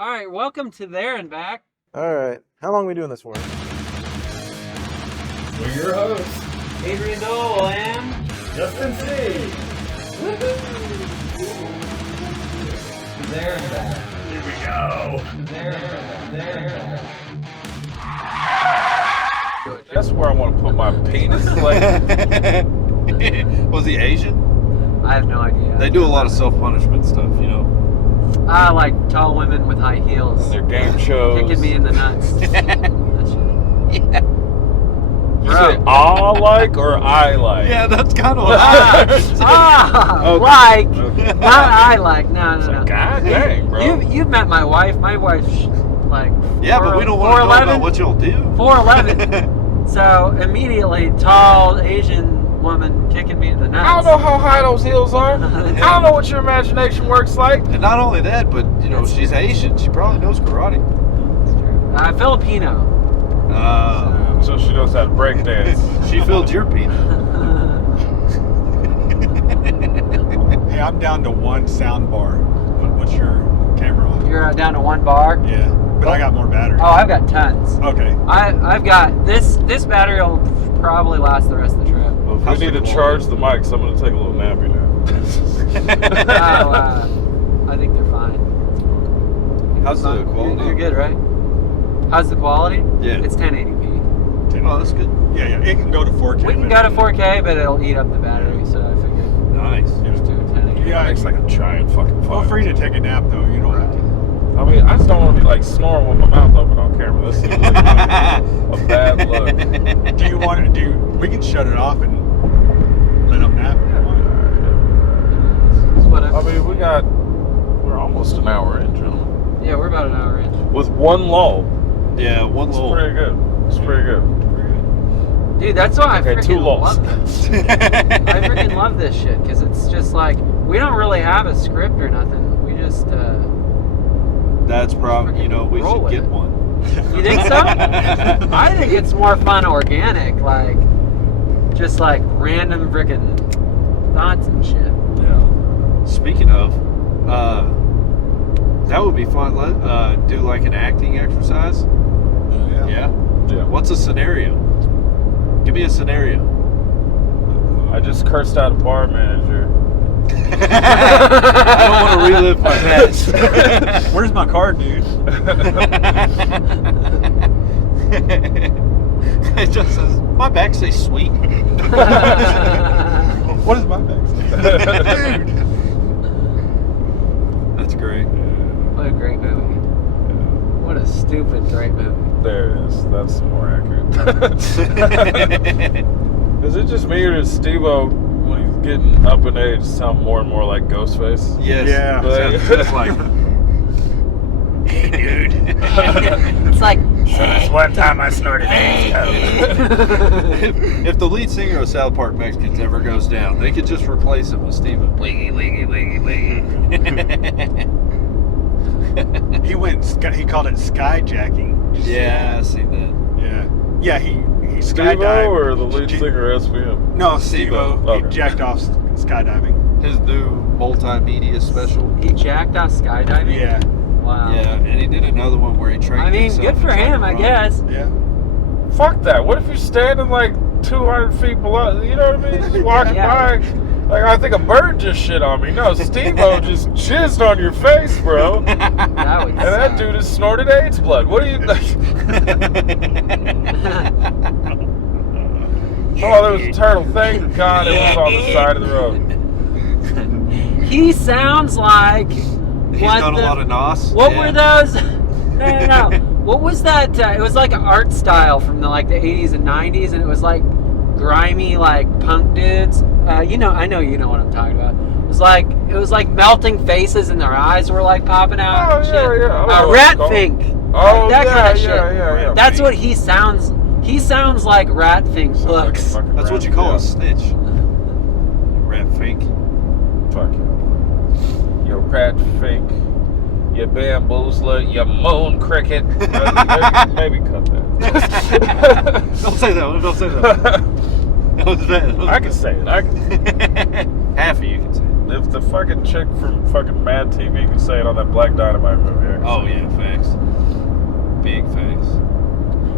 All right, welcome to There and Back. All right. How long are we doing this for? We're your hosts, Adrian, Doell, and Justin C. There and Back. Here we go. There and Back. That's where I want to put my penis. Like, Was he Asian? I have no idea. They do a lot of self-punishment stuff, you know. I like tall women with high heels their game shows. kicking me in the nuts. Yeah. You say I like or I like? Yeah, that's kind of what Okay. Like, Okay. not I like. No. God dang, bro. You've met my wife. My wife's like Yeah, but we don't want to know about 4'11", what you'll do. 4'11". So immediately, tall Asian woman kicking me in the nuts. I don't know how high those heels are. I don't know what your imagination works like. And not only that, but, you know, she's Asian. She probably knows karate. That's true. Filipino. So she knows how to break dance. She filled your peanut. Hey, I'm down to one sound bar. What's your camera on? You're down to one bar. Yeah, but I got more battery. Oh, I've got tons. Okay. I've got this battery will probably last the rest of the trip. Well, if How's we need the to quality? charge the mics, I'm going to take a little nappy I think they're fine. How's the quality? You're good, right? How's the quality? Yeah. It's 1080p. Oh, that's good. Yeah. It can go to 4K. We can go to 4K, but it'll eat up the battery, so I figured Nice. just do it 1080p. Yeah, It's like a giant fucking Feel file. free to take a nap though. You don't have to. I mean, I just don't want to be like snoring with my mouth open on camera. This seems like a bad look. Do you want to do? We can shut it off and let them nap. If you want. It's whatever. I mean, we're almost an hour in, gentlemen. Yeah, we're about an hour in. With one lull. Yeah, one It's little. pretty good. It's pretty good. Dude, that's why Okay, I two freaking lulls. love this. I freaking love this shit because it's just like we don't really have a script or nothing. We just That's probably, you know, we Roll should with get it. one. You think so? I think it's more fun organic, like just like random freaking thoughts and shit. Yeah. Speaking of, that would be fun. Do like an acting exercise. Yeah. Yeah. What's a scenario? Give me a scenario. I just cursed out a bar manager. I don't want to relive my past. Where's my card, dude? It just says, my back says sweet. What is my back? Dude. That's great. What a great movie. What a stupid great movie. There it is. That's more accurate. Is it just me or does Steve-O, when he's getting up in age, sound more and more like Ghostface? Yes. Yeah. Sounds just like. Hey, dude. It's like This one time I snorted AIDS If the lead singer of South Park Mexicans ever goes down, they could just replace him with Steve-O. Wiggy, wiggy, wiggy, wiggy. He called it skyjacking. Did you see Yeah, I see that. that? Yeah. He Steve-O skydived. or the lead singer of SPM? No, Steve-O. Okay. He jacked off skydiving. His new multimedia special. he jacked off skydiving. Yeah. Wow. Yeah, and he did another one where he trained I mean, himself good for to try him, to I run. guess. Yeah. Fuck that. What if you're standing like 200 feet below? You know what I mean? Just walking Yeah. by. Like, I think a bird just shit on me. No, Steve-O just jizzed on your face, bro. And That would that suck. dude has snorted AIDS blood. What do you think? Oh, there was a turtle. Thank God it was on the side of the road. He sounds like He's what done a the- lot of NOS. What Yeah. were those? No. What was that? It was like an art style from the 80s and 90s, and it was like grimy, like punk dudes. I know you know what I'm talking about. It was like melting faces, and their eyes were like popping out. Oh, and yeah, shit. yeah. I don't know what it's Rat called. Fink. Oh, that yeah, kind of shit. yeah. That's what he sounds. He sounds like Rat Fink Sounds like a looks. fucking That's what rat. you call Yeah. a snitch. Rat fake. Fuck you. You rat fink. You bamboozler. You moon cricket. Maybe cut that. Don't say that one. Don't say that one. That was bad. I can say it. Half of you can say it. if the fucking chick from fucking Mad TV can say it on that Black Dynamite movie. I can Oh say it. yeah, facts. Big facts.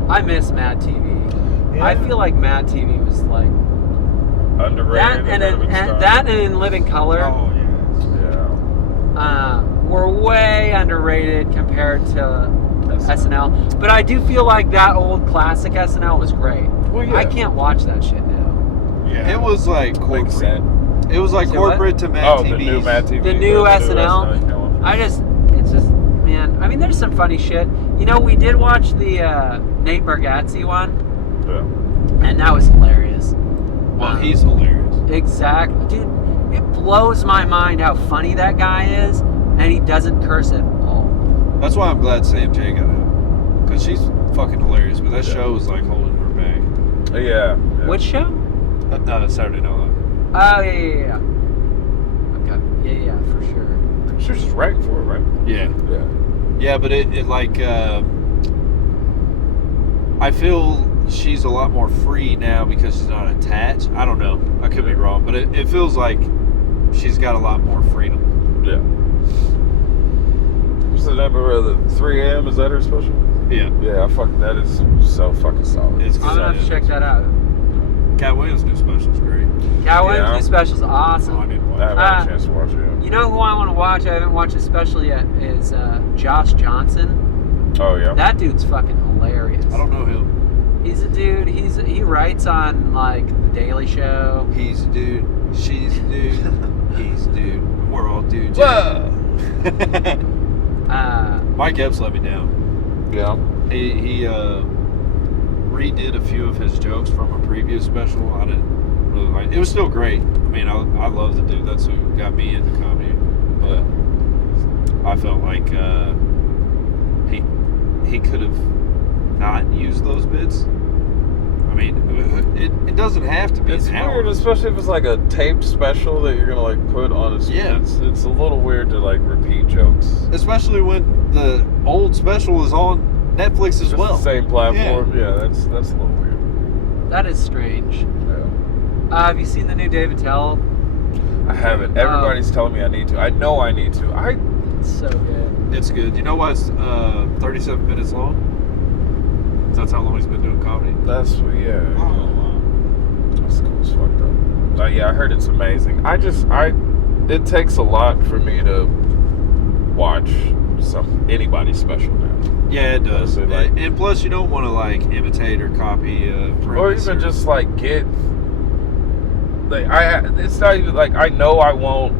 I miss Mad TV. Yeah. I feel like Mad TV was like Underrated. that and In Living Color Oh yes. Yeah. were way underrated compared to SNL. But I do feel like that old classic SNL was great. Well, yeah. I can't watch that shit now. Yeah. It was like Makes corporate. sense. It was like Say what? corporate to Mad Oh, TV. the new Mad TV. The new SNL. you know. It's just, man. I mean, there's some funny shit. You know, we did watch the Nate Bargatze one, Yeah. and that was hilarious. Well, he's hilarious. Exactly, dude. It blows my mind how funny that guy is, and he doesn't curse at all. That's why I'm glad Sam J got out. Because she's fucking hilarious. But that Yeah. show was like holding her back. Yeah. Which show? Saturday Night Live. Oh yeah. Okay. Yeah, for sure. She was just writing for it, right? Yeah. Yeah. Yeah, but it like, I feel she's a lot more free now because she's not attached. I don't know. I could be wrong. But it feels like she's got a lot more freedom. Yeah. What's the number of the 3 a.m.? Is that her special? Yeah. Yeah, that is so fucking solid. It's I'm gonna have to check that out. Cat Williams' new special is great. Cat Williams' Yeah. new special's Oh, I awesome. didn't I watch. haven't had a chance to watch it yet. You know who I want to watch? I haven't watched his special yet. Is Josh Johnson. Oh, yeah. That dude's fucking hilarious. I don't know him. He's a dude. He writes on like The Daily Show. He's a dude. She's a dude. He's a dude. We're all dudes. Whoa. Mike Epps let me down. Yeah. He redid a few of his jokes from a previous special. I didn't really like. It was still great. I mean, I love the dude. That's who got me into comedy. But I felt like he could have not used those bits. I mean, it doesn't have to be. It's an hour. weird, especially if it's like a taped special that you're gonna like put on a. Yeah. It's a little weird to like repeat jokes. Especially when the old special is on Netflix as Just well. the same platform. Yeah, that's a little weird. That is strange. Yeah. Have you seen the new David Tell? I haven't. Everybody's telling me I need to. I know I need to. It's so good. It's good. You know why it's 37 minutes long? That's how long he's been doing comedy. That's yeah. That's cool as fucked up. Yeah, I heard it's amazing. It takes a lot for me to watch anybody's special now. Yeah, it does. So, like- And plus, you don't want to like imitate or copy Or even just like get like it's not even like I know I won't.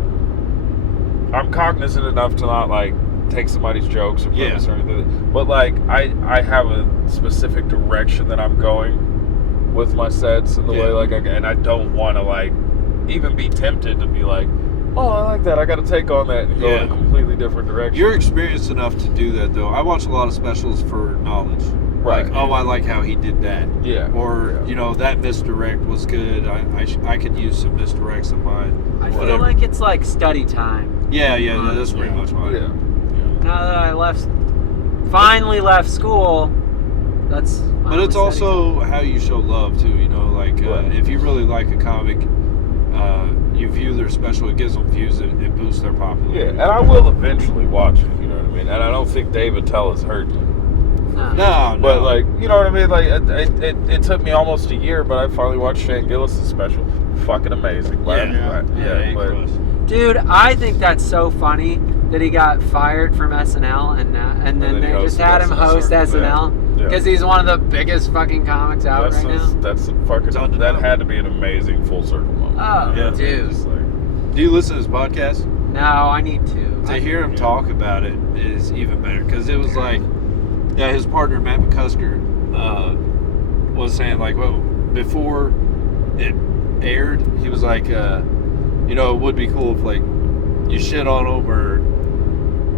I'm cognizant enough to not like take somebody's jokes or premise or anything, but like I have a specific direction that I'm going with my sets and the way like and I don't want to like even be tempted to be like, oh, I like that, I got to take on that and go in a completely different direction. You're experienced enough to do that though. I watch a lot of specials for knowledge. Right. Like, oh, I like how he did that. Yeah. Or, you know, that misdirect was good. I could use some misdirects of mine. I feel like it's like study time. Yeah, that's pretty much mine. Yeah. Now that I finally left school, that's. But it's also how you show love too, you know, like if you really like a comic, you view their special, it gives them views, it boosts their popularity. Yeah, and I will eventually watch it, you know what I mean? And I don't think David Tell has hurt me. No. But like, you know what I mean? Like, it took me almost a year, but I finally watched Shane Gillis' special. Fucking amazing. Dude, I think that's so funny that he got fired from SNL and then they just had him host SNL because he's one of the biggest fucking comics out right now. That's a fucking. That had to be an amazing full circle moment. Oh, Yeah. dude. Do you listen to his podcast? No, I need to. To hear him talk about it is even better because it was like, his partner Matt McCusker was saying like, well, before it aired, he was like, you know, it would be cool if like you shit on him or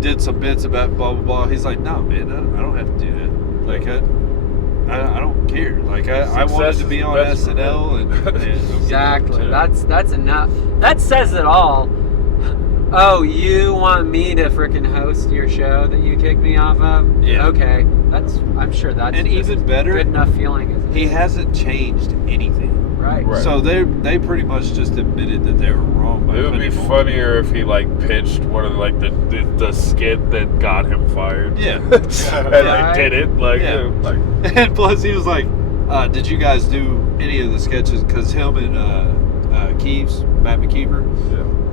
did some bits about blah blah blah. He's like, no, man, I don't have to do that. Like, I don't care. Like, I wanted to be on SNL and exactly. That's enough. That says it all. Oh, you want me to freaking host your show that you kicked me off of? Yeah. Okay. I'm sure that's and just even better, good enough feeling. Isn't it? he hasn't changed anything. Right. So they pretty much just admitted that they were wrong. home. It would be funnier if he like pitched one of like the skit that got him fired. Yeah. And like did it like Yeah. like And plus, he was like, "Did you guys do any of the sketches?" Because him and Keeves, Matt McKeever,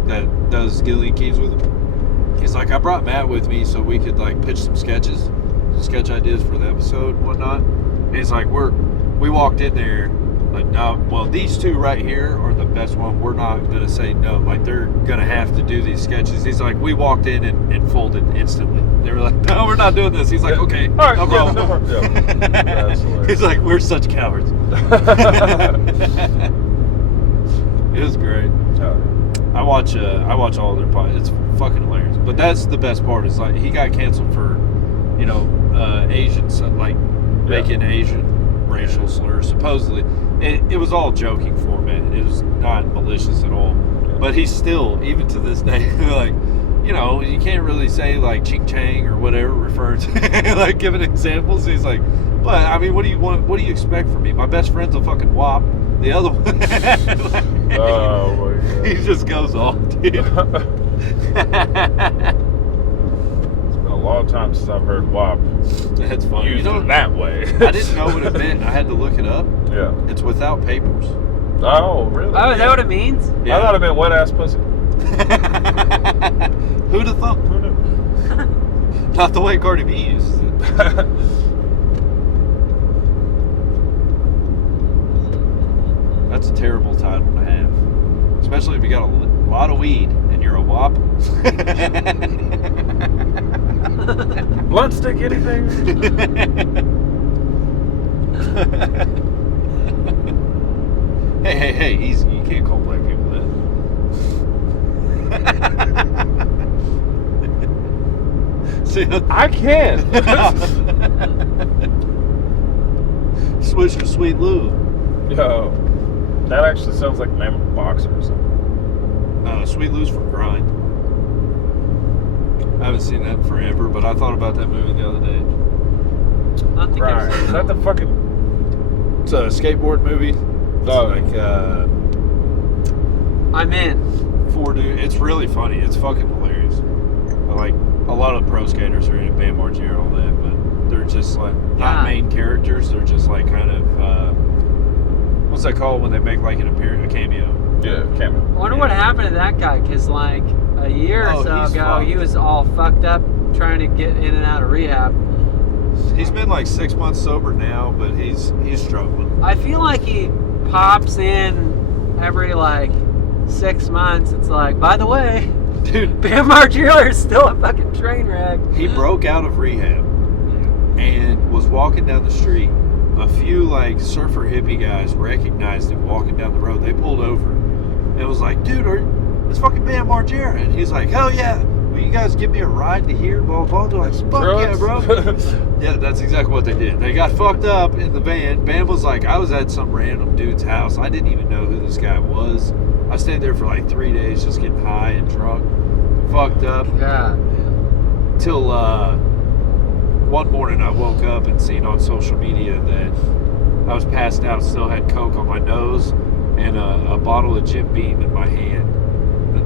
that does Gilly and Keeves with him. He's like, I brought Matt with me so we could like pitch some sketches, some sketch ideas for the episode and whatnot. And he's like, we walked in there like, no, well, these two right here are the best one. We're not gonna say no. Like, they're gonna have to do these sketches. He's like, we walked in and folded instantly. They were like, no, we're not doing this. He's like, okay, all right, no problem. no problem. Yeah. That's hilarious. He's like, we're such cowards. It was great. I watch all their podcasts. It's fucking hilarious. But that's the best part. Is like he got canceled for, Asians like making Asian racial slurs. Supposedly, it was all joking for him. It was not malicious at all. But he's still, even to this day, like, you can't really say like ching chang or whatever referring to like giving examples. He's like, but I mean, what do you want? What do you expect from me? My best friend's a fucking wop. The other one, Oh my God. he just goes off, dude. It's been a long time since I've heard WAP That's funny. used in that way. I didn't know what it meant. I had to look it up. Yeah. It's without papers. Oh, really? Oh, is that what it means? I thought it meant wet ass pussy. Who'd have thought? Who knew? Not the way Cardi B uses it. That's a terrible title to have. Especially if you got a lot of weed and you're a wop. Blunt stick anything? Hey, easy. You can't call black people that. See, I can. Swisher Sweet Lou. Yo, that actually sounds like the name of a boxer or something. Sweet Lou's from Grind. I haven't seen that in forever, but I thought about that movie the other day. I think Right. Is that the fucking... It's a skateboard movie. It's like I'm in. 4 dudes. It's really funny. It's fucking hilarious. Like a lot of pro skaters are in it, Bam Margera, all that, but they're just like not main characters. They're just like kind of what's that called when they make like an appearance, a cameo? Yeah, camera. I wonder what happened to that guy, because like a year or so he's ago, fucked. he was all fucked up trying to get in and out of rehab. He's been like 6 months sober now, but he's struggling. I feel like he pops in every like 6 months. It's like, by the way, Dude, Bam Margera is still a fucking train wreck. he broke out of rehab and was walking down the street. A few like surfer hippie guys recognized him walking down the road. They pulled over and was like, dude, it's fucking Bam Margera. And he's like, hell yeah. Will you guys give me a ride to here? Blah, blah, blah. Like, fuck yeah, bro. Yeah, that's exactly what they did. They got fucked up in the van. Bam was like, I was at some random dude's house. I didn't even know who this guy was. I stayed there for like 3 days just getting high and drunk. Fucked up. Yeah. Till one morning I woke up and seen on social media that I was passed out, still had Coke on my nose and a bottle of Jim Beam in my hand.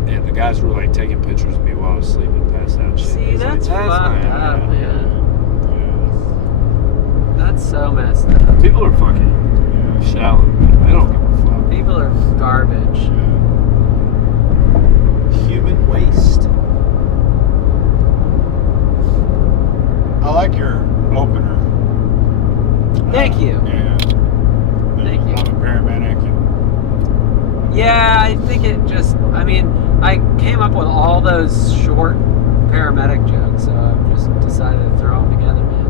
And the guys were like taking pictures of me while I was sleeping, passed out. See, that's fucked up, Yeah. man. That's so messed up. People are fucking shallow, man. They don't give a fuck. People are garbage. Human waste. I like your opener. Thank you. Yeah. Thank you. I'm a paramedic. And Yeah, I think it just, I mean, I came up with all those short paramedic jokes, so I've just decided to throw them together, man.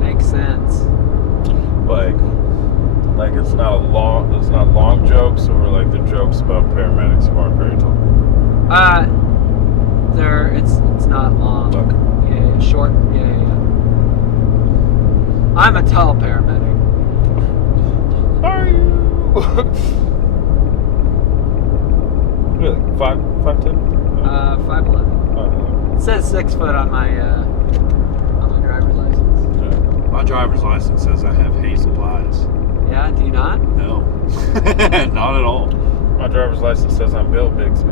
Makes sense. Like it's not long jokes, or like the jokes about paramedics who aren't very tall. It's not long. Okay. Yeah, short. Yeah. I'm a tall paramedic. Are you? Really? 5'10"? 5'11". It says 6 foot on my driver's license. My driver's license says I have hazel eyes. Yeah, do you not? No. Not at all. My driver's license says I'm Bill Bixby.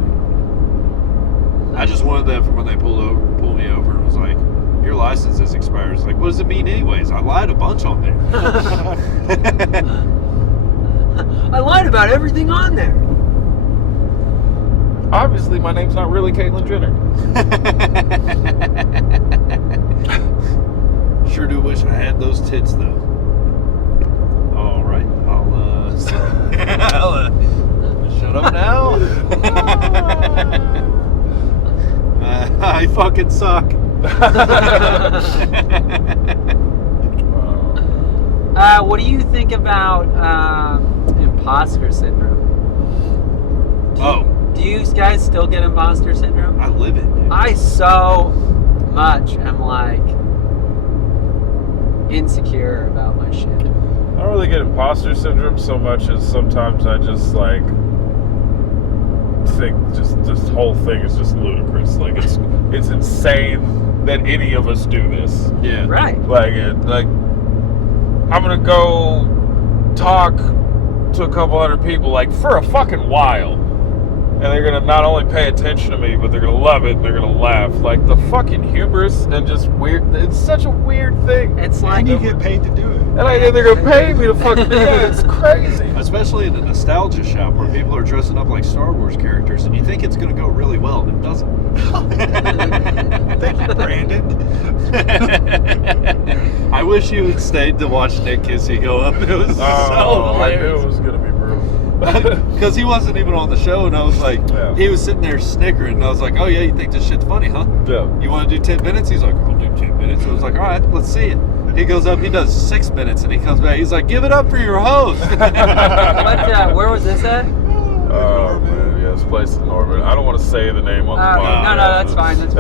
I just wanted that from when they pulled me over and was like, your license is expired. It's like, what does it mean anyways? I lied a bunch on there. I lied about everything on there. Obviously, my name's not really Caitlyn Jenner. Sure do wish I had those tits though. All right, I'll shut up now. I fucking suck. What do you think about imposter syndrome? Do you guys still get imposter syndrome? I live it, dude. I so much am like insecure about my shit. I don't really get imposter syndrome so much as sometimes I just like think just this whole thing is just ludicrous. Like it's insane that any of us do this. Yeah. Right. Like I'm gonna go talk to a couple hundred people like for a fucking while. And they're gonna not only pay attention to me, but they're gonna love it and they're gonna laugh. Like the fucking hubris and just weird. It's such a weird thing. It's like And you get paid to do it. And they're gonna pay me to fucking do it. It's crazy. Especially in a nostalgia shop where people are dressing up like Star Wars characters, and you think it's going to go really well, and it doesn't. Thank you, Brandon. I wish you had stayed to watch Nick Kissy go up. It was so I knew hilarious. it was gonna be brutal. Because he wasn't even on the show, and I was like, he was sitting there snickering, and I was like, oh yeah, you think this shit's funny, huh? Yeah. You want to do 10 minutes? He's like, I'll do 10 minutes. I was like, all right, let's see it. He goes up, he does 6 minutes, and he comes back. He's like, give it up for your host. where was this at? Oh man, yeah, this place is Norman. I don't want to say the name on the podcast. No, that's fine. That's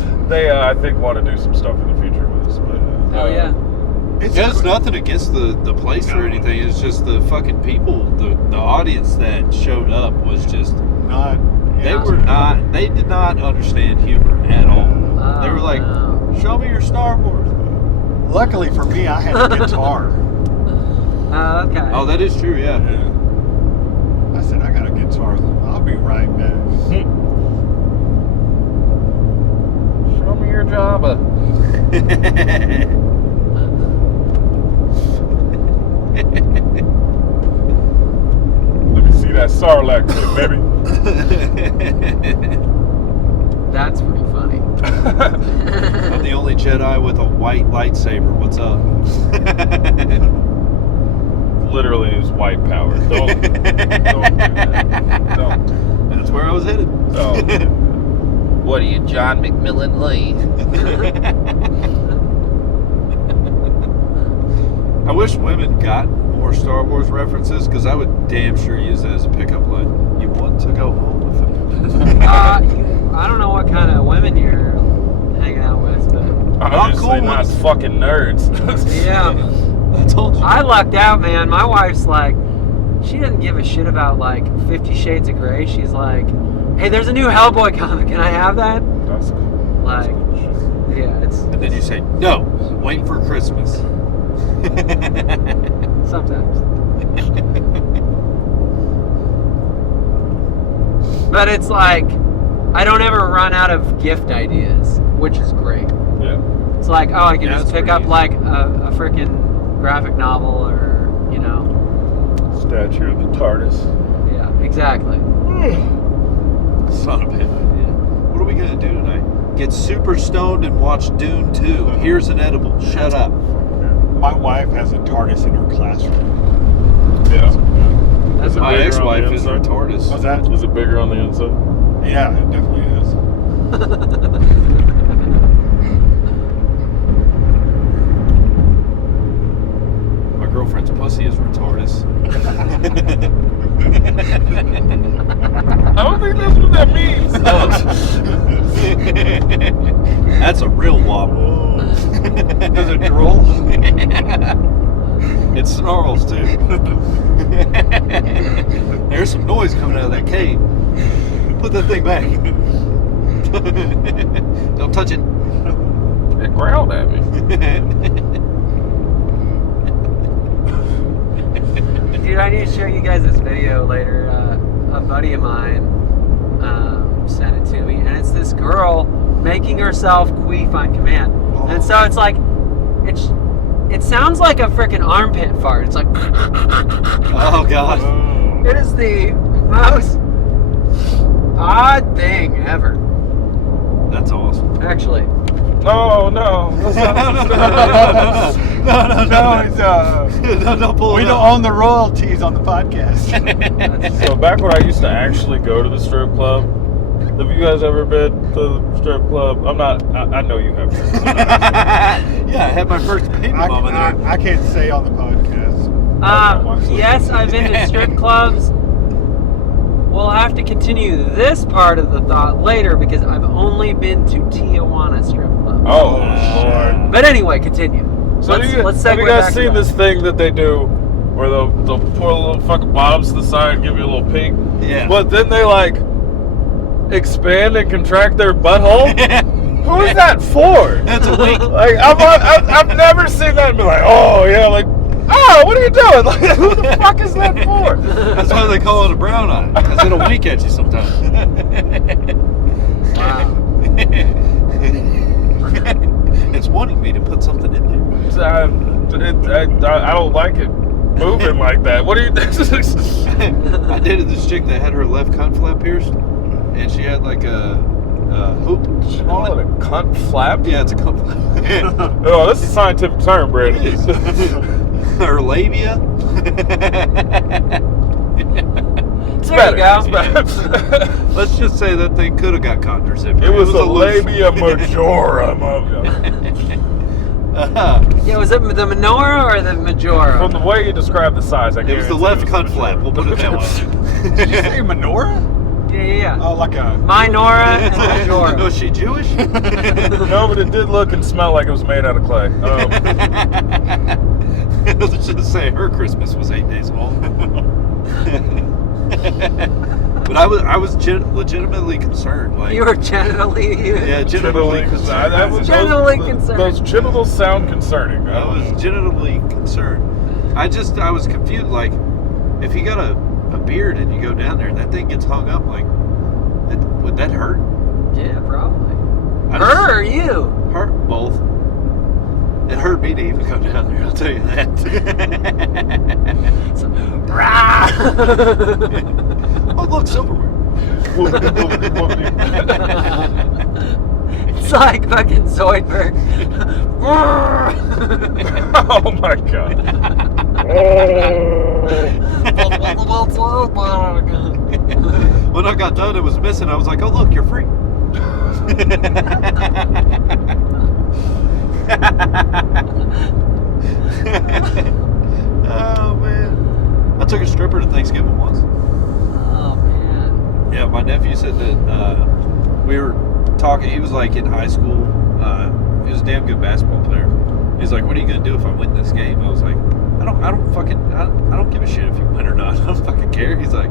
fine. They, I think, want to do some stuff in the future with us. But, Oh yeah. It's nothing against the place or anything. It's just the fucking people, the audience that showed up was just Not. they did not understand humor at all. They were like, show me your Star Wars. Luckily for me, I had a guitar. Okay. Oh, that is true, yeah. I said, I got a guitar. I'll be right back. show me your Java. Let me see that Sarlacc thing, baby. That's pretty funny. I'm the only Jedi with a white lightsaber. What's up? Literally is white power. Don't do that. Don't do that. That's where I was headed. Oh. What are you, John McMillan Lee? I wish women got more Star Wars references, because I would damn sure use that as a pickup line. You want to go home with them? I don't know what kind of women you're hanging out with, but Obviously cool not ones. fucking nerds. yeah. I told you. I lucked out, man. My wife's like, she doesn't give a shit about like 50 Shades of Grey. She's like, hey, there's a new Hellboy comic. Can I have that? That's Like, yeah, it's And then you say, no, wait for Christmas. sometimes. But it's like, I don't ever run out of gift ideas, which is great. yeah. It's like, oh, I can Yeah, just that's pick pretty up easy. like a freaking graphic novel or, you know. Statue of the TARDIS. Yeah, exactly. It's not a bad idea. What are we going to do tonight? Get super stoned and watch Dune 2. Here's an edible. Shut up. My wife has a TARDIS in her classroom. Yeah. That's Is it My bigger ex-wife on the is inside? retarded. What's that? Is it bigger on the inside? Yeah, it definitely is. My girlfriend's pussy is retarded. I don't think that's what that means. That's a real wobble. Does it drool? It snarls too. There's some noise coming out of that cave. Put that thing back. Don't touch it. It growled at me. Dude, I need to show you guys this video later a buddy of mine sent it to me, and it's this girl making herself queef on command. And so it's like, it sounds like a freaking armpit fart. It's like, Oh God. it is the most odd thing ever. That's awesome. Actually, No. No, it's We don't own the royalties on the podcast. So back when I used to actually go to the strip club, have you guys ever been to the strip club? I know you have. Yeah, I had my first baby mama there. I can't say on the podcast. yes, I've been to strip clubs. We'll have to continue this part of the thought later because I've only been to Tijuana strip club. Oh, Lord. But anyway, continue. So let's have segue you back guys to seen that. this thing that they do where they'll pour a little fucking bottoms to the side and give you a little peek? Yeah. But then they like expand and contract their butthole? Who is that for? That's a wink. Like I've never seen that and be like, oh yeah, like, oh, what are you doing? Like, who the fuck is that for? That's why they call it a brown eye, because it'll wink at you sometimes. Wow. It's wanting me to put something in there. I don't like it moving like that. What are you? I dated this chick that had her left cunt flap pierced, and she had like a hoop. Did you call it a cunt flap? Yeah, it's a cunt flap. Oh, this is a scientific term, Brandon. It is. Her labia. There you go. Let's just say that thing could have got contraceptive. It was a loose- labia majora. Yeah, was it the menorah or the majora? From the way you described the size, I It was the left cunt flap. We'll put it that way. Did you say menorah? Yeah. Oh, like a... Minora and majora. Was she Jewish? No, but it did look and smell like it was made out of clay. Let's just say her Christmas was 8 days old. But I was legitimately concerned. Like, You were genitally. yeah, genitally concerned. Generally concerned. Those genitals sound concerning. I was genitally concerned. I was confused. Like, if you got a beard and you go down there and that thing gets hung up, like, would that hurt? Yeah, probably. I Her or you? Hurt both. It hurt me to even go down there, I'll tell you that. Oh, look, silverware. It's like fucking Zoidberg. Oh my god. When I got done, it was missing. I was like, oh, look, you're free. Oh, man. I took a stripper to Thanksgiving once. Oh man. Yeah, my nephew said that we were talking. He was like in high school. He was a damn good basketball player. He's like, "What are you gonna do if I win this game?" I was like, I don't give a shit if you win or not. I don't fucking care. He's like,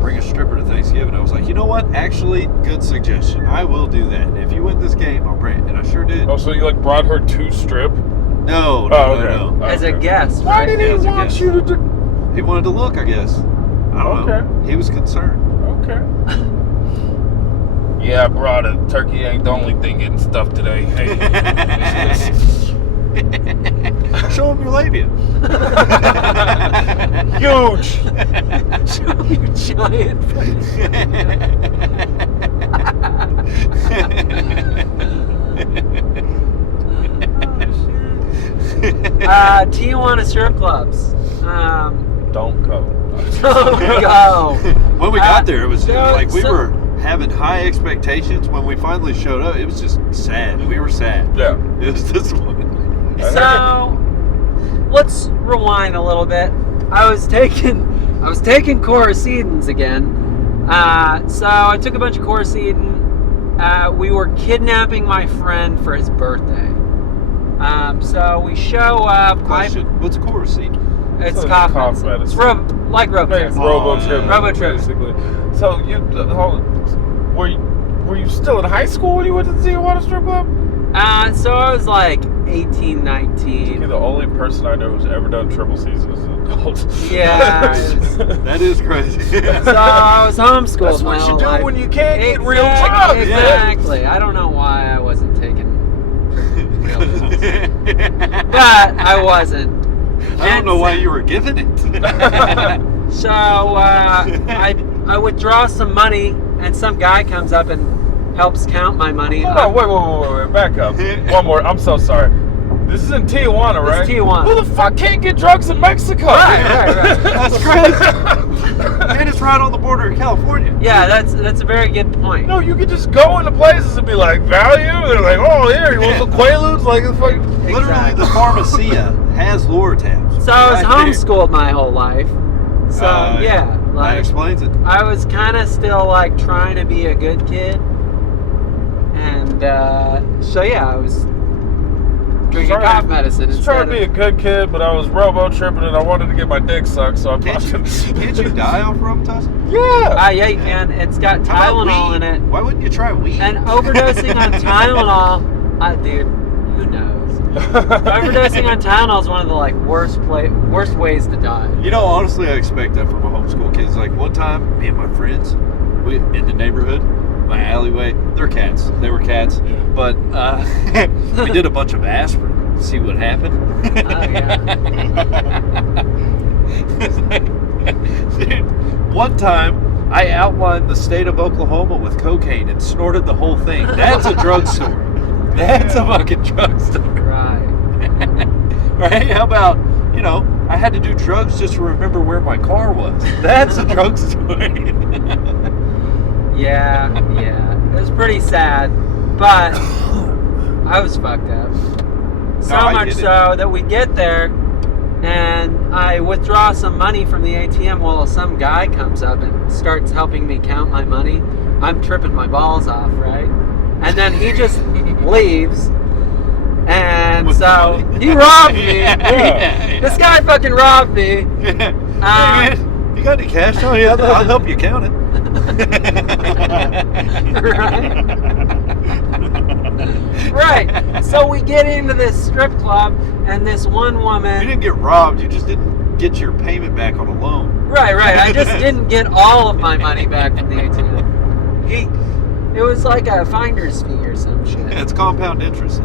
bring a stripper to Thanksgiving. I was like, you know what? Actually, good suggestion. I will do that. If you win this game, I'll bring it. And I sure did. Oh, so you like brought her to strip? No. Okay. As a guest, Why right? did Yeah, he as a want guest. you to do? He wanted to look, I guess. I don't know. He was concerned. Okay. Yeah, I brought it. Turkey ain't the only thing getting stuffed today. Hey. Show him your labia. Huge. Show you giant. Tijuana strip clubs. Don't go. Don't go. When we got there, it was no, like we so- were having high expectations. When we finally showed up, it was just sad. We were sad. Yeah. It was disappointing. So let's rewind a little bit. I was taking Coricidins again. So I took a bunch of Coricidin. We were kidnapping my friend for his birthday. So we show up. Question: what's a core seat? It's So cough cough medicine. It's medicine. like rope Like trip. Robo-Trip. Robo-Trip. Basically. So you, were you still in high school when you went to the Tijuana strip club? So I was like 18, 19. You're the only person I know who's ever done triple season as an adult. Yeah. That is crazy. So I was homeschooled. That's my what whole you do life. when you can't get real jobs. Exactly. I don't know why I wasn't taking real jobs. But I wasn't. I don't know why you were giving it. So I withdraw some money, and some guy comes up and helps count my money. Hold on, wait, back up. One more. I'm so sorry. This is in Tijuana, right? This is Tijuana. Who the fuck can't get drugs in Mexico? Right. That's crazy. And it's right on the border of California. Yeah, that's a very good point. No, you could just go into places and be like, value? They're like, oh, here, you want some Quaaludes? Like, it's fucking... Literally, the pharmacia has Lortabs. So I was Right there. homeschooled my whole life. So yeah, That like explains it. I was kind of still like trying to be a good kid, and so yeah, I was drinking cough medicine I was trying to be a good kid, but I was robo tripping and I wanted to get my dick sucked, so I Can't you die off Robitussin? Yeah. Yeah, you can. It's got How about Tylenol weed? in it, Why wouldn't you try weed? and overdosing on Tylenol, dude, who knows? Overdosing on Tylenol is one of the like worst ways to die. You know, honestly, I expect that from a homeschool kids. Like one time, me and my friends, we in the neighborhood, my alleyway, they're cats. They were cats, but we did a bunch of aspirin to see what happened. Oh yeah. Dude, one time, I outlined the state of Oklahoma with cocaine and snorted the whole thing. That's a drugstore. That's a fucking drugstore. Right. Right? How about, you know, I had to do drugs just to remember where my car was. That's a drugstore. Yeah. It was pretty sad, but I was fucked up. So I much get it. so that we get there, and I withdraw some money from the ATM while some guy comes up and starts helping me count my money. I'm tripping my balls off, right? And then he just leaves. And With so money. he robbed me. Yeah. This guy fucking robbed me. Hey, man, you got any cash on you? I'll help you count it. Right. So we get into this strip club, and this one woman. You didn't get robbed. You just didn't get your payment back on a loan. Right. I just didn't get all of my money back from the ATM. It was like a finder's fee or some shit. It's compound interest.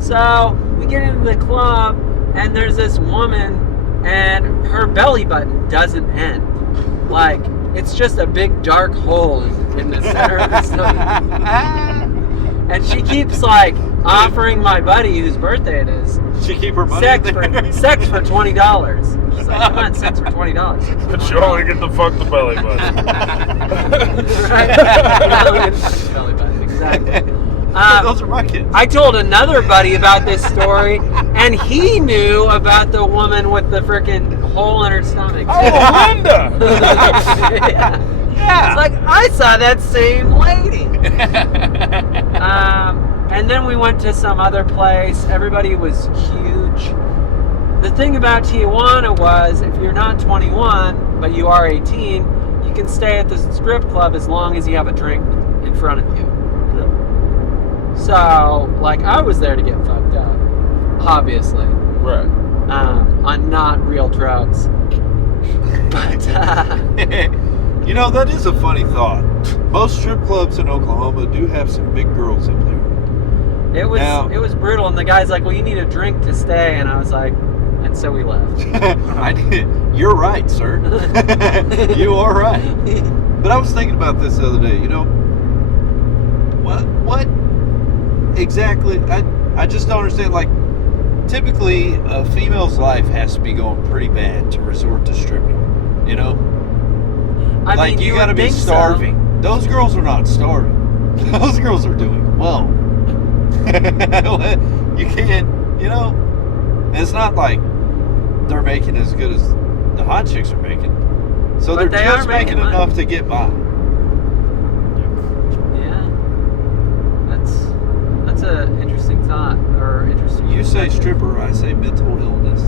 So we get into the club, and there's this woman, and her belly button doesn't end. Like, it's just a big dark hole in the center of the stomach. And she keeps like offering my buddy whose birthday it is She keep her money sex there. for $20. She's like, come on, sex for $20. But you only get to fuck the belly button. Right? Belly button, exactly. Those are my kids. I told another buddy about this story, and he knew about the woman with the freaking hole in her stomach. Oh, Linda! Yeah. It's like, I saw that same lady. And then we went to some other place. Everybody was huge. The thing about Tijuana was, if you're not 21, but you are 18, you can stay at the strip club as long as you have a drink in front of you. So, like, I was there to get fucked up, obviously, Right. on not real drugs. But, You know, that is a funny thought. Most strip clubs in Oklahoma do have some big girls up there. it was brutal. And the guy's like, well, you need a drink to stay. And I was like, and so we left. You're right, sir. You are right. But I was thinking about this the other day. You know, what exactly? I just don't understand. Like, typically, a female's life has to be going pretty bad to resort to stripping. You know, I like mean, you would got to be think so. starving. Those girls are not starving. Those girls are doing well. You can't, you know. It's not like they're making as good as the hot chicks are making. So But they're they just are making making money. enough to get by. Yeah, that's an interesting thought, or interesting. You say stripper, I say mental illness.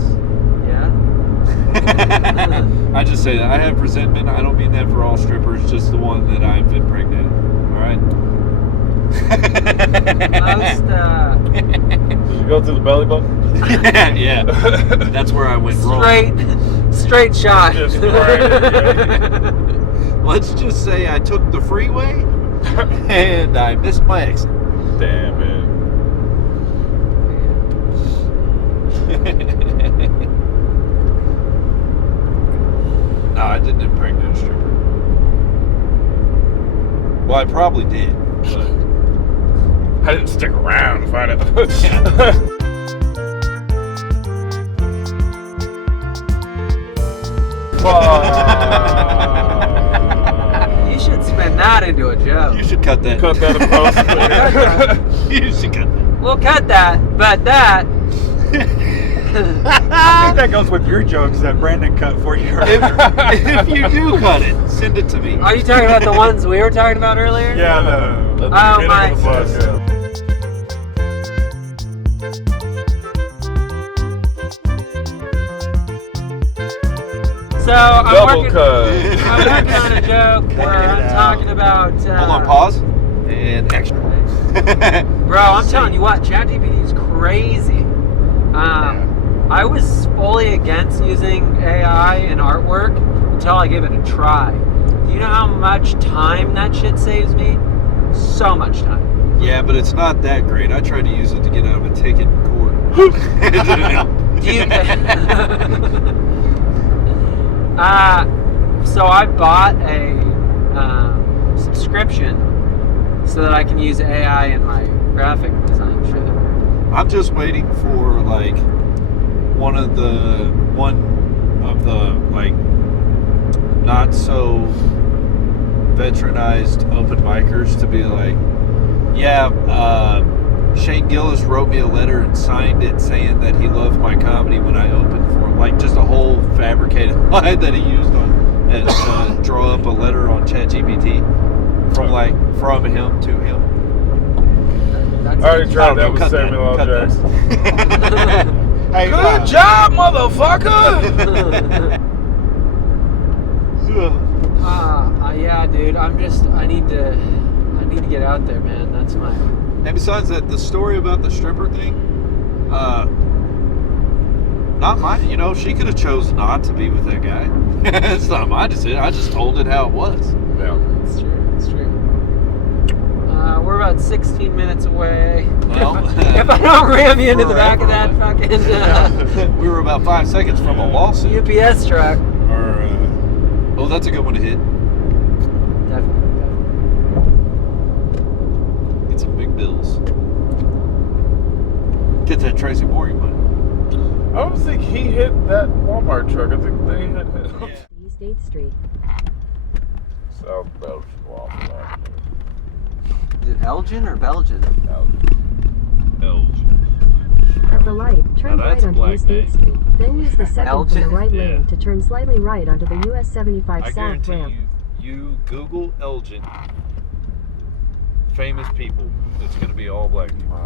Yeah. I just say that. I have resentment. I don't mean that for all strippers, just the one that I've impregnated. All right? you go through the belly button? Yeah, that's where I went wrong. Straight shot. Just right, yeah. Let's just say I took the freeway and I missed my exit. Damn, man. No, I didn't impregnate a stripper. Well, I probably did, but I didn't stick around to find out. You should spin that into a joke. you should cut that. Cut that in post. You should cut that. We'll cut that, but that. I think that goes with your jokes that Brandon cut for you. If you do cut it, send it to me. Are you talking about the ones we were talking about earlier? Yeah, At the Oh, beginning my. of the podcast. So I'm Double working cut. on a joke where I'm talking about. Hold on, pause, and action. Bro, I'm telling you what, ChatGPT is crazy. I was fully against using AI in artwork until I gave it a try. Do you know how much time that shit saves me? So much time. Yeah, but it's not that great. I tried to use it to get out of a ticket in court. It didn't help. Do you so I bought a subscription so that I can use AI in my graphic design shit. I'm just waiting for like one of the like not so veteranized open micers to be like, yeah, Shane Gillis wrote me a letter and signed it saying that he loved my comedy when I opened for him. Like just a whole fabricated line that he used on and draw up a letter on ChatGPT from him to him. I already tried that with cut Samuel L. cut that. Jackson. Hey, Good job, motherfucker! Yeah, dude. I need to get out there, man. That's my. And besides that, the story about the stripper thing, not mine. You know, she could have chosen not to be with that guy. It's not my decision. I just told it how it was. Yeah. It's true. It's true. We're about 16 minutes away. Well, If I don't ram you into the back of that fucking we were about 5 seconds from a lawsuit. UPS truck. or, Oh, that's a good one to hit. Definitely. Get some big bills. Get that Tracy Morgan money. I don't think he hit that Walmart truck. I think they hit him. East 8th Street. South Belgian Walmart. Is it Elgin or Belgian? Elgin. At the light, turn Now right that's a onto black East 8th name. Street. Then use the second Elgin? from the right Yeah. lane to turn slightly right onto the US 75 I South guarantee ramp. you Google Elgin, famous people. It's going to be all black people.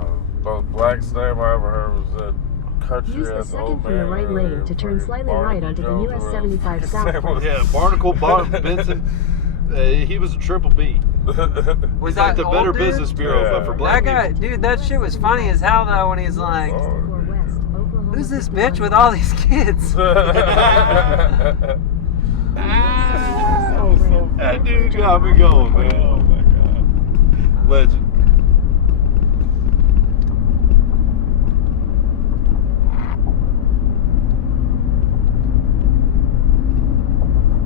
The blackest name I ever heard was that country Use the ass second old from the man. right lane to turn slightly right onto the US 75 South ramp. Yeah, Barnacle Benson. He was a triple B. Was Like that the old Better dude? Business Bureau, Yeah. but for black That guy, people. dude, that shit was funny as hell though when he's like, Or west, Oklahoma "Who's this 51 bitch with all these kids?" That dude got me going, man. Oh my god. Legend.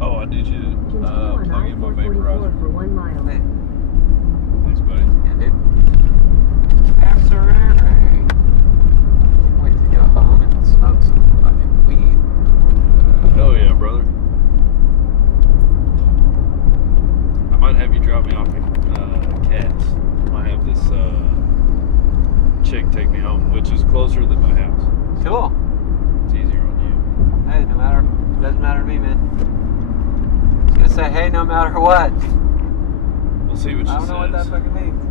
Oh, I need you to Continue on plug in my vaporizer. I-444 for 1 mile. Hey, Thanks, buddy. yeah, dude. Absolutely. Can't wait to go home and smoke some fucking weed. Hell yeah, brother. I might have you drop me off at Cats. I might have this chick take me home, which is closer than my house. Cool. It's easier on Hey, doesn't matter to me, man. I was gonna say, hey, no matter what. you. We'll see what she I don't know what that says. fucking means.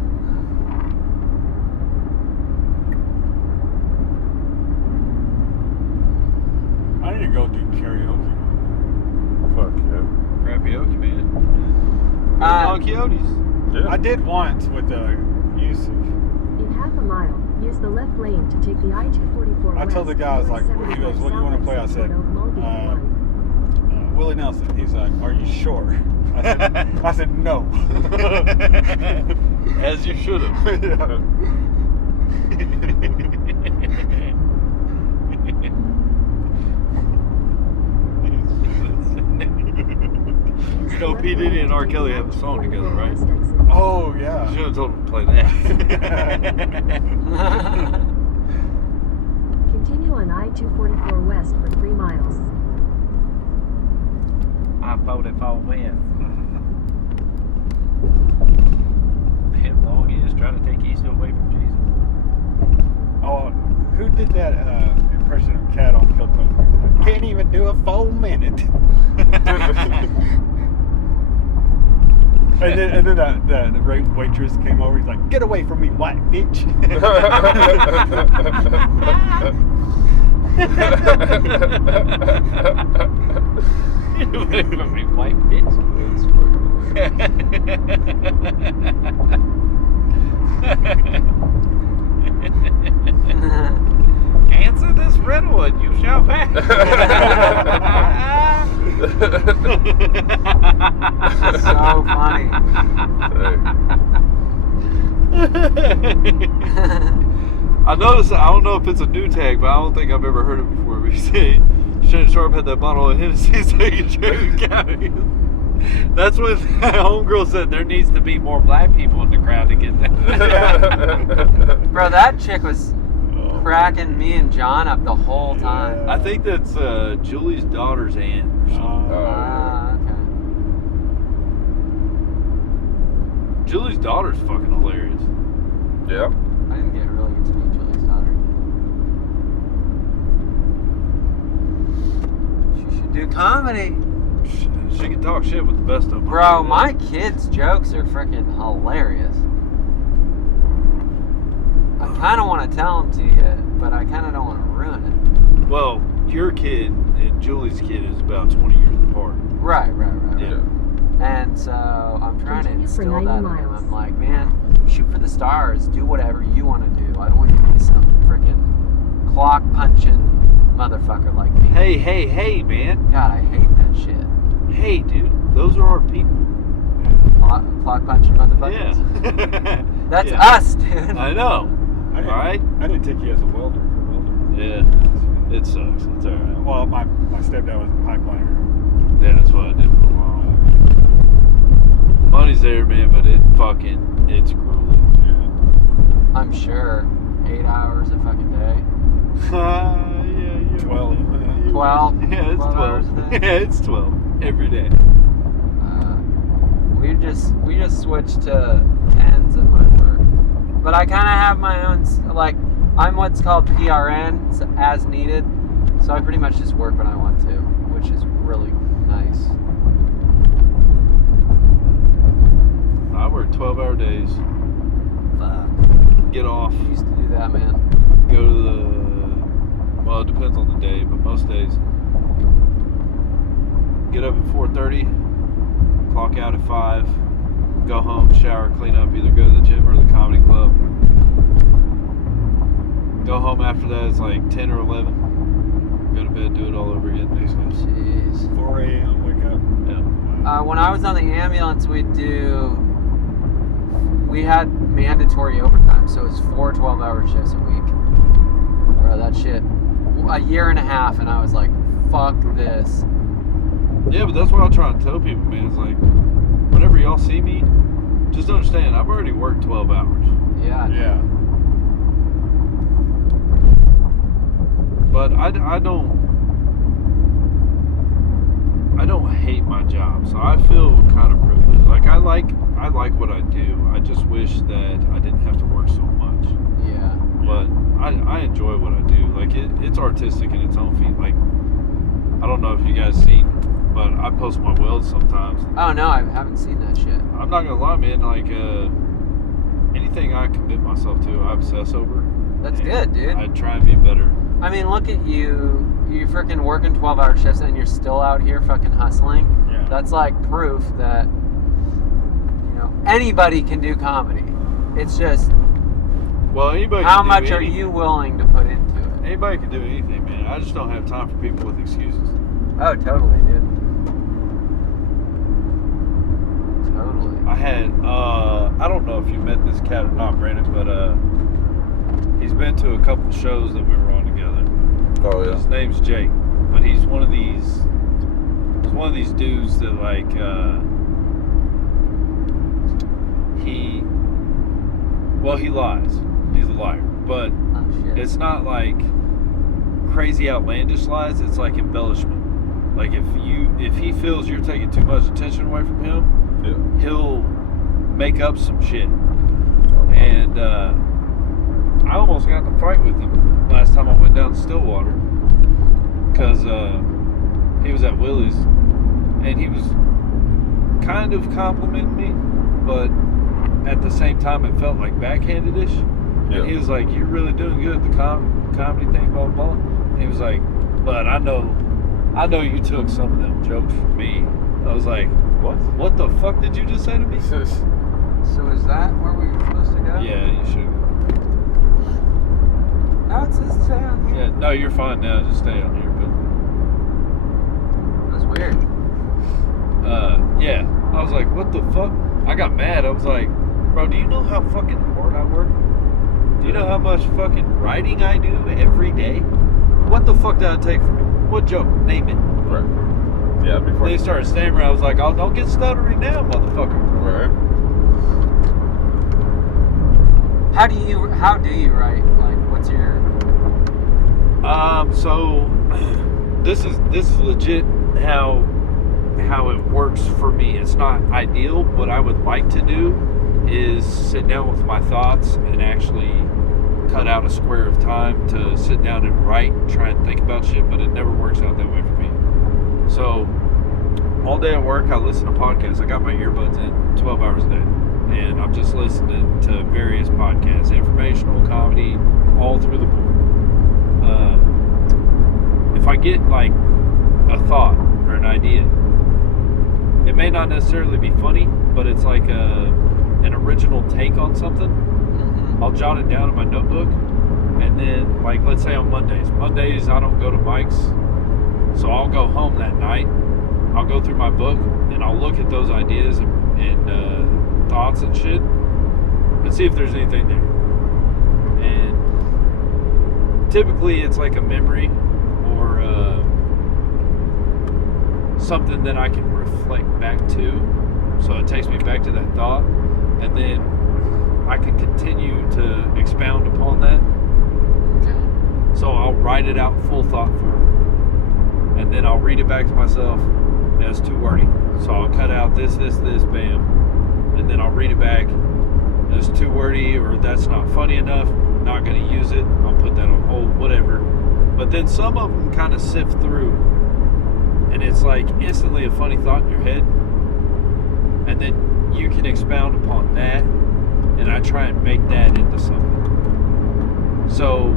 I need to go do karaoke. Fuck yeah. Rapioki, man. Don Quixotes. Yeah. I did once with Yusuf. In half a mile, Use the left lane to take the I-244 I told the guy, I was like, he goes, what do you want to play? I said, Willie Nelson. He's like, are you sure? I said no. As you should have. Yeah. You know, P. Diddy and R. Kelly have a song together, right? Oh, yeah. Should have told him to play that. Continue on I-244 west for 3 miles. I-44 west. Damn long is trying to take Easter away from Jesus. Oh, who did that impression of Cat on Killough? Can't even do a full minute. And then the waitress came over. He's like, "Get away from me, white bitch!" Get away from me, white bitch. Answer this riddle and you shall pass. So funny. I noticed, I don't know if it's a new tag, but I don't think I've ever heard it before. We say Shannon Sharp had that bottle of Hennessy so he could drink county. That's when homegirl said there needs to be more black people in the crowd to get that. Bro, that chick was cracking me and John up the whole time. I think that's Julie's daughter's aunt or something. Okay. Julie's daughter's fucking hilarious. Yeah. I didn't get really get to meet Julie's daughter. She should do comedy. She can talk shit with the best of them. Bro, my kids' jokes are freaking hilarious. I kind of want to tell them to you, but I kind of don't want to ruin it. Well, your kid and Julie's kid is about 20 years apart. Right. Yeah. And so I'm trying to Continue for instill 90 that in them. miles. I'm like, man, shoot for the stars. Do whatever you want to do. I don't want you to be some freaking clock punching motherfucker like me. Hey, man. God, I hate that shit. Hey, dude. Those are our people. Clock punching motherfuckers. Yeah. That's Yeah. us, dude. I know. I didn't take you as a welder. Yeah. It sucks. It's alright. Well, my stepdad was a pipeliner. Yeah, that's what I did for a while. Money's there, man, but it's grueling. Yeah. I'm sure. 8 hours a fucking day. Yeah. 12. 12? Yeah, it's 12 hours a 12. day? Yeah, it's 12 every day. We just switched to 10s at my work. But I kind of have my own, like, I'm what's called PRN, so as needed. So I pretty much just work when I want to, which is really nice. I work 12-hour days. Fuck. Get off. I used to do that, man. Go to well, it depends on the day, but most days. Get up at 4:30. Clock out at 5. Go home, shower, clean up, either go to the gym or the comedy club. Go home after that, it's like 10 or 11. Go to bed, do it all over again next day. Jeez. 4 a.m. wake up. Yeah. When I was on the ambulance, we had mandatory overtime, so it was 4 12-hour shifts a week. Bro, that shit, a year and a half, and I was like, fuck this. Yeah, but that's what I try and tell people, man. It's like, whenever y'all see me, just understand, I've already worked 12 hours. Yeah. Yeah. But I don't hate my job, so I feel kind of privileged. Like I like what I do. I just wish that I didn't have to work so much. Yeah. But I enjoy what I do. Like it's artistic in its own feet. Like I don't know if you guys seen, but I post my welds sometimes. Oh no, I haven't seen that shit. I'm not gonna lie, man. Like anything I commit myself to, I obsess over. That's and good, dude. I try and be better. I mean, look at you. You freaking working 12-hour shifts and you're still out here fucking hustling. Yeah. That's like proof that, you know, anybody can do comedy. It's just Well, anybody. How can do much are anything. you willing to put into it? Anybody can do anything, man. I just don't have time for people with excuses. Oh, totally, dude. Totally. I had, I don't know if you met this cat or not, Brandon, but he's been to a couple shows that we were on together. Oh His name's Jake, but he's one of these dudes that like, he lies. He's a liar, but Oh, shit. it's not like crazy outlandish lies. It's like embellishment. Like if he feels you're taking too much attention away from him, Yeah. he'll make up some shit. And I almost got in a fight with him last time I went down to Stillwater because he was at Willie's and he was kind of complimenting me, but at the same time it felt like backhanded-ish. Yeah. And he was like, "You're really doing good at the comedy thing, blah blah blah." And he was like, "But I know you took some of them jokes from me." I was like, "What the fuck did you just say to me?" So is that where we were supposed to go? Yeah, you should. No, it says stay on here. Yeah, no, you're fine now. Just stay on here. That's weird. But yeah, I was like, "What the fuck?" I got mad. I was like, "Bro, do you know how fucking hard I work? Do you know how much fucking writing I do every day? What the fuck did I take from you? What joke? Name it." Right. Yeah, before They started stammering. I was like, "Oh, don't get stuttering now, motherfucker." Right. How do you write? Like, what's your? So this is legit how it works for me. It's not ideal. What I would like to do is sit down with my thoughts and actually cut out a square of time to sit down and write and try and think about shit, but it never works out that way for me. So all day at work I listen to podcasts. I got my earbuds in 12 hours a day and I'm just listening to various podcasts, informational, comedy, all through the board. If I get like a thought or an idea, it may not necessarily be funny, but it's like an original take on something. I'll jot it down in my notebook, and then, like, let's say on Mondays I don't go to Mike's, so I'll go home that night, I'll go through my book, and I'll look at those ideas and thoughts and shit, and see if there's anything there. And typically it's like a memory or something that I can reflect back to, so it takes me back to that thought, and then I can continue to expound upon that. Okay. So I'll write it out full thought form, and then I'll read it back to myself. That's too wordy, so I'll cut out this, bam, and then I'll read it back. That's too wordy, or that's not funny enough, not going to use it. I'll put that on hold, whatever. But then some of them kind of sift through, and it's like instantly a funny thought in your head, and then you can expound upon that, and I try and make that into something. So,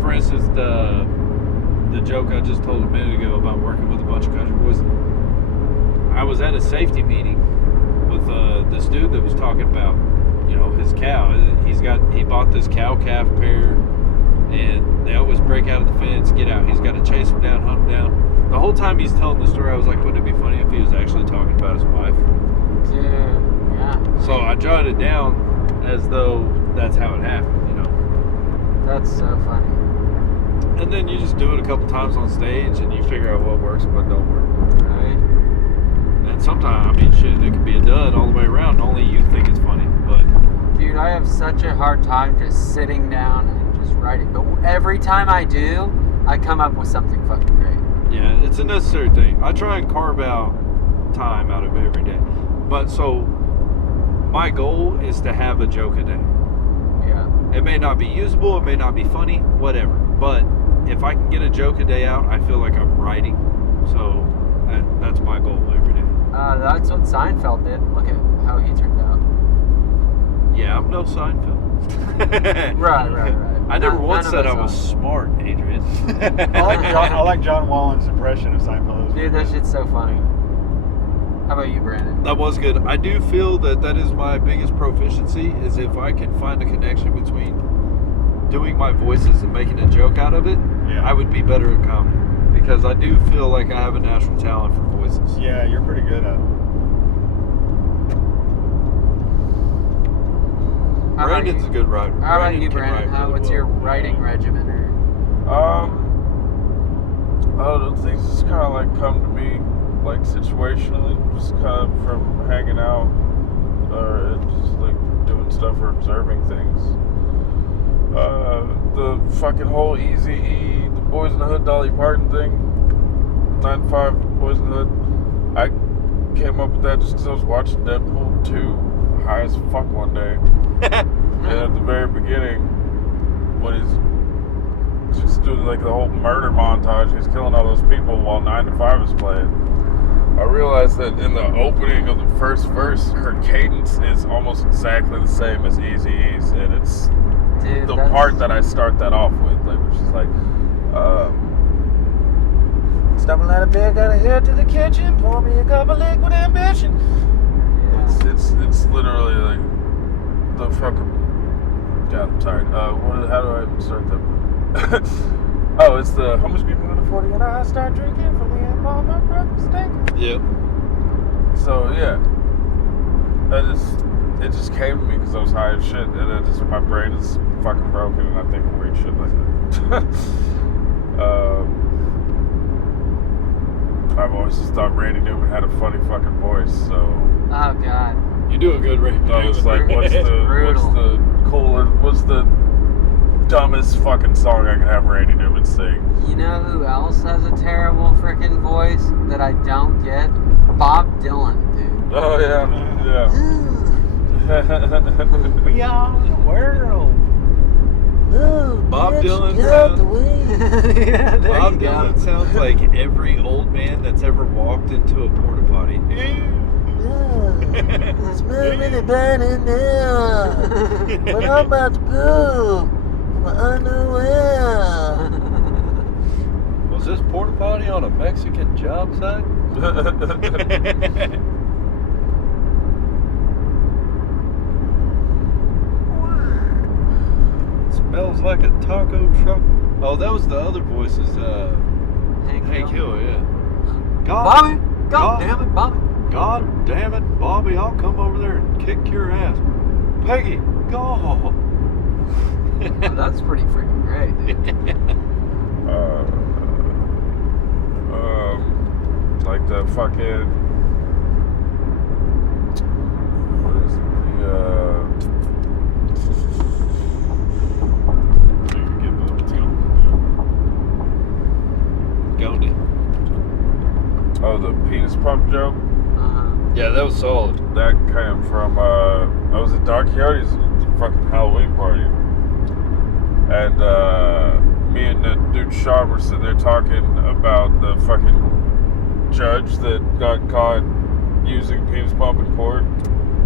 for instance, the joke I just told a minute ago about working with a bunch of country boys, I was at a safety meeting with this dude that was talking about, you know, his cow. He bought this cow calf pair, and they always break out of the fence, get out. He's got to chase them down, hunt them down. The whole time he's telling the story, I was like, wouldn't it be funny if he was actually talking about his wife? Dude, yeah. So I jotted it down as though that's how it happened, you know. That's so funny. And then you just do it a couple times on stage, and you figure out what works and what don't work. Right? And sometimes, I mean, shit, it could be a dud all the way around. Only you think it's funny, but Dude, I have such a hard time just sitting down and just writing. But every time I do, I come up with something fucking great. yeah, it's a necessary thing. I try and carve out time out of every day. But so, my goal is to have a joke a day. Yeah. It may not be usable, it may not be funny, whatever. But if I can get a joke a day out, I feel like I'm writing. So that's my goal every day. That's what Seinfeld did. Look at how he turned out. Yeah, I'm no Seinfeld. Right. I never once none of said I us was smart, Adrian. I like John Wallen's impression of Seinfeld. Dude, that shit's so funny. How about you, Brandon? That was good. I do feel that is my biggest proficiency, is if I can find a connection between doing my voices and making a joke out of it, Yeah. I would be better at comedy. Because I do feel like I have a natural talent for voices. Yeah, you're pretty good at it. How about Brandon's you? a good writer. How about you, can Brandon? write really What's well. your writing regimen? Or I don't know, things just kind of like come to me like situationally, just kind of from hanging out or just like doing stuff or observing things. The fucking whole Easy E, the Boys in the Hood Dolly Parton thing, 9-5 Boys in the Hood. I came up with that just because I was watching Deadpool 2 high as fuck one day. And at the very beginning, when he's just doing like the whole murder montage, he's killing all those people while 9-5 is playing. I realized that in the opening of the first verse, her cadence is almost exactly the same as Eazy-E's, and it's dude, the part that I start that off with, like, which is like, stopping out of bed, gotta head to the kitchen, pour me a cup of liquid ambition. It's literally like the fucking. God, I'm tired. How do I start that? Oh, it's the how much people in the 40 and I start drinking from the end while my breath was stinking. Yep. So yeah, it just came to me because I was high as shit, and it just my brain is fucking broken, and I think of weird shit like that. I've always just thought Randy Newman had a funny fucking voice, so. Oh God. You do a good Randy. I was like, what's the dumbest fucking song I can have Randy Newman sing? You know who else has a terrible freaking voice that I don't get? Bob Dylan, dude. Oh yeah, yeah. We are the world. Bob Dylan. Yeah, there Bob you go. Dylan sounds like every old man that's ever walked into a porta potty. Smell really bad in there. But I'm about to poop in my underwear. Was this porta potty on a Mexican job site? Smells like a taco truck. Oh, that was the other voices. Hank Hill, yeah. Bobby, God damn it, Bobby. God damn it, Bobby, I'll come over there and kick your ass. Peggy, go. That's pretty freaking great, dude. Like the fucking. What is it? Goldie. Oh, the penis pump joke? Yeah, that was solid. That came from, I was at Don Quixote's fucking Halloween party. And, me and the dude Sean were sitting there talking about the fucking judge that got caught using penis pump in court.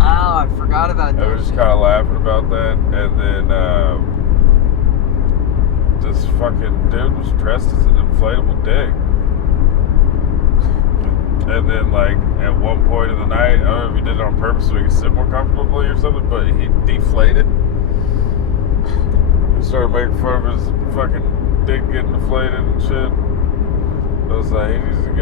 Oh, I forgot about And we that. were just kind of laughing about that. And then, this fucking dude was dressed as an inflatable dick. And then, like, at one point in the night, I don't know if he did it on purpose so he could sit more comfortably or something, but he deflated. He started making fun of his fucking dick getting deflated and shit. I was like, he needs to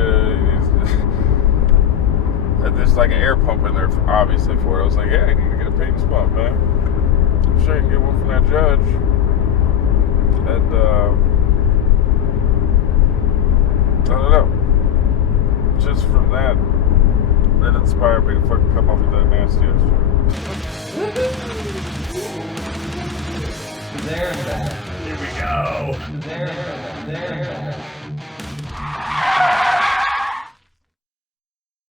and there's like an air pump in there, obviously, for it. I was like, yeah, you need to get a penis pump, man. I'm sure you can get one from that judge. And, I don't know. Just from that inspired me to fucking come up with that nasty ass joke. There. Here we go. There.